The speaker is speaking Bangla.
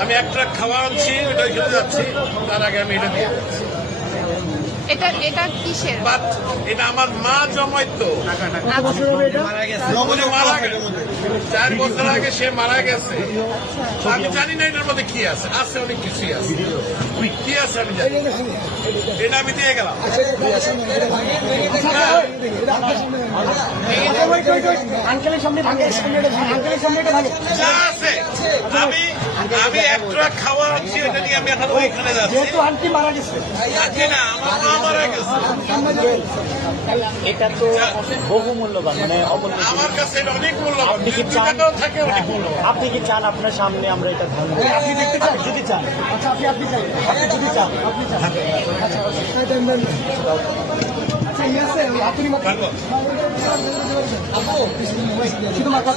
আমি এক ট্রাক খাওয়া আনছি, ওটা খেতে যাচ্ছি, তার আগে আমি এটা দিয়ে এটা কিসের? এটা আমার মা জমাইতো, মারা গেছে 4 বছর আগে, সে মারা গেছে। আমি জানি না এটার মধ্যে কি আছে, আছে অনেক কিছুই আছে, কি আছে আমি জানি। এটা আমি দিয়ে গেলাম। যা আছে আমি এক ট্রাক খাওয়া আনছি, এটা নিয়ে আমি এখন ওইখানে যাচ্ছি। আন্টি মারা গেছে, আজকে না, আমার মা মারা গেছে। এটা তো বহু মূল্যবান, মানে আমার কাছে এটা অনেক মূল্যবান, টাকাও থাকে অনেক মূল্যবান। আপনি কি চান আপনার সামনে আমরা এটা ধারণ করি? আপনি দেখতে চান? যদি চান, আচ্ছা আপনি চান, আপনি যদি চান, আপনি চান, আচ্ছা, ধন্যবাদ। শুধু মাথা